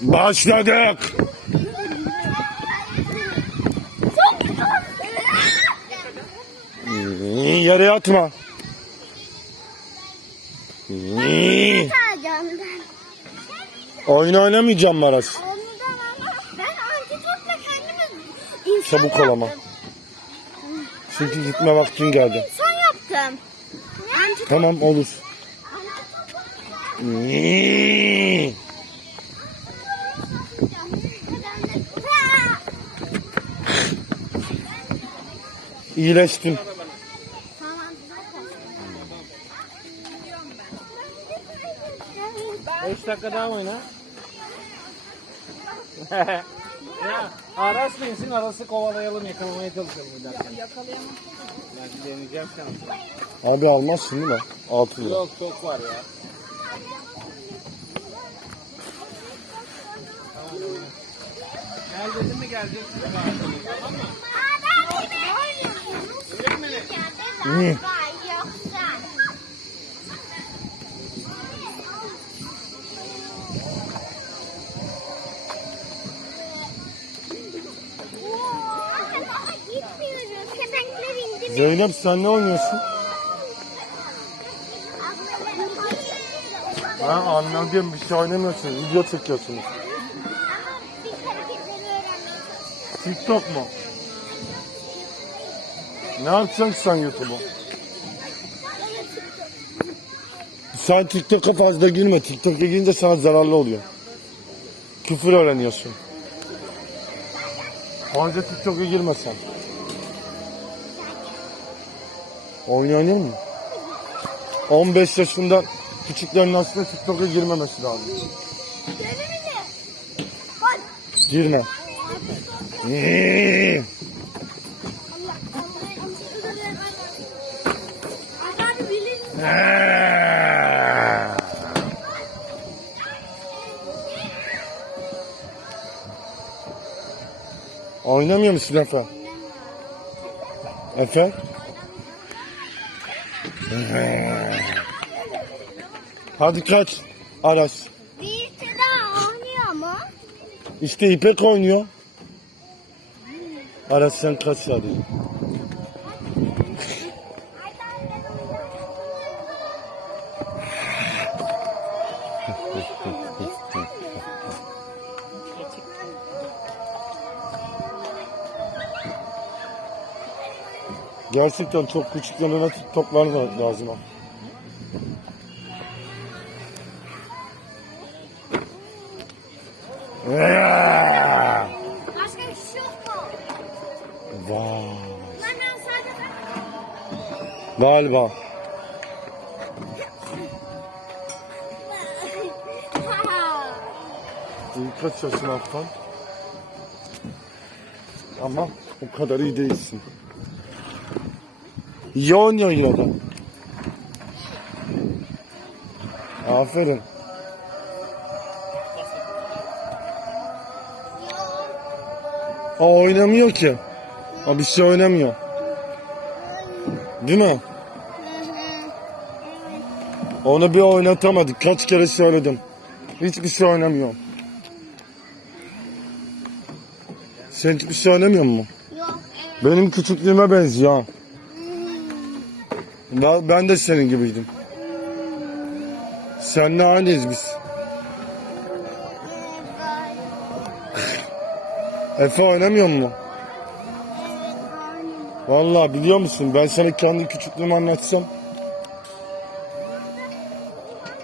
Başladık. Yere ben. Oyun oynamayacağım Maras. Çabuk ol ama. yaptım. Çünkü gitme vaktin geldi. İnsan yaptım. Tamam olur. İyi. İyileştin. Tamam. 5 dakika daha oyna. ya Aras binsin arası kovalayalım yakalamaya çalışalım bir dakika. Yakalayamam. Ben deneyeceğim sana. Abi almazsın değil mi? 6 lira. Yok çok var ya. Gel dedim mi gelecek? Tamam mı? İyi. Zeynep sen ne oynuyorsun? Ha anladım bir şey oynamıyorsun. Video çekiyorsunuz. TikTok mu? Ne yapacaksın sen YouTube'u? Sen TikTok'a fazla girme. TikTok'a girince sana zararlı oluyor. Küfür öğreniyorsun. Önce TikTok'a girme sen. Oyun oynayalım mı? 15 yaşından küçüklerin aslında TikTok'a girmemesi lazım. Girme. Oynamıyor musun Efe? Efe? Hadi kaç Aras. Birisi daha oynuyor mu? İşte İpek oynuyor. Aras sen kaç hadi. Gerçekten çok küçük yanına da lazım. Başka bir şey yok mu? Vay. Galiba. İyi kaç yaşın Afgan? Ama o kadar iyi değilsin. İyi oynuyor yine de. Aferin. O oynamıyor ki. O bir şey oynamıyor. Değil mi? Onu bir oynatamadık. Kaç kere söyledim. Hiçbir şey oynamıyor. Sen hiçbir şey oynamıyor musun? Yok. Benim küçüklüğüme benziyor. Ben de senin gibiydim. Seninle aynıyız biz. Efe oynamıyor mu? Vallahi biliyor musun ben sana kendi küçüklüğümü anlatsam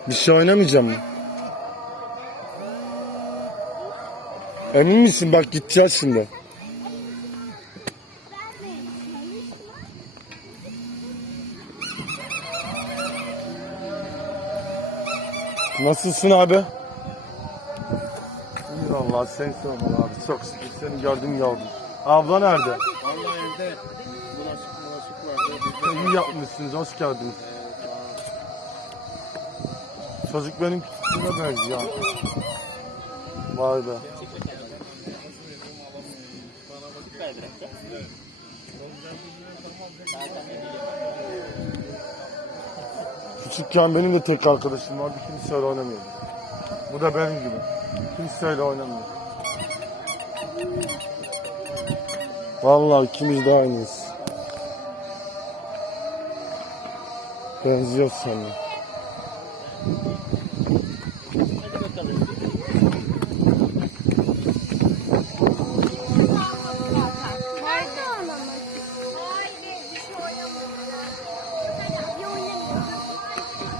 bir şey oynamayacağım mı? Emin misin? Bak gideceğiz şimdi. Nasılsın abi? İyi vallahi sen sormalı abi. Çok şükür seni gördüm gördüm. Abla nerede? Vallahi evde bulaşık bulaşık vardı. İyi yapmışsınız. Hoş geldiniz. Çocuk benim küçüklüğüme benziyor. Vay be. Küçükken benim de tek arkadaşım vardı. Kimse öyle oynamıyordu. Bu da benim gibi. Kimse öyle oynamıyor. Vallahi ikimiz de aynıyız. Benziyoruz seninle.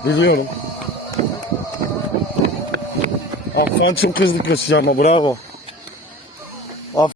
Biliyorum. Affan çok hızlı koşuyor ama bravo.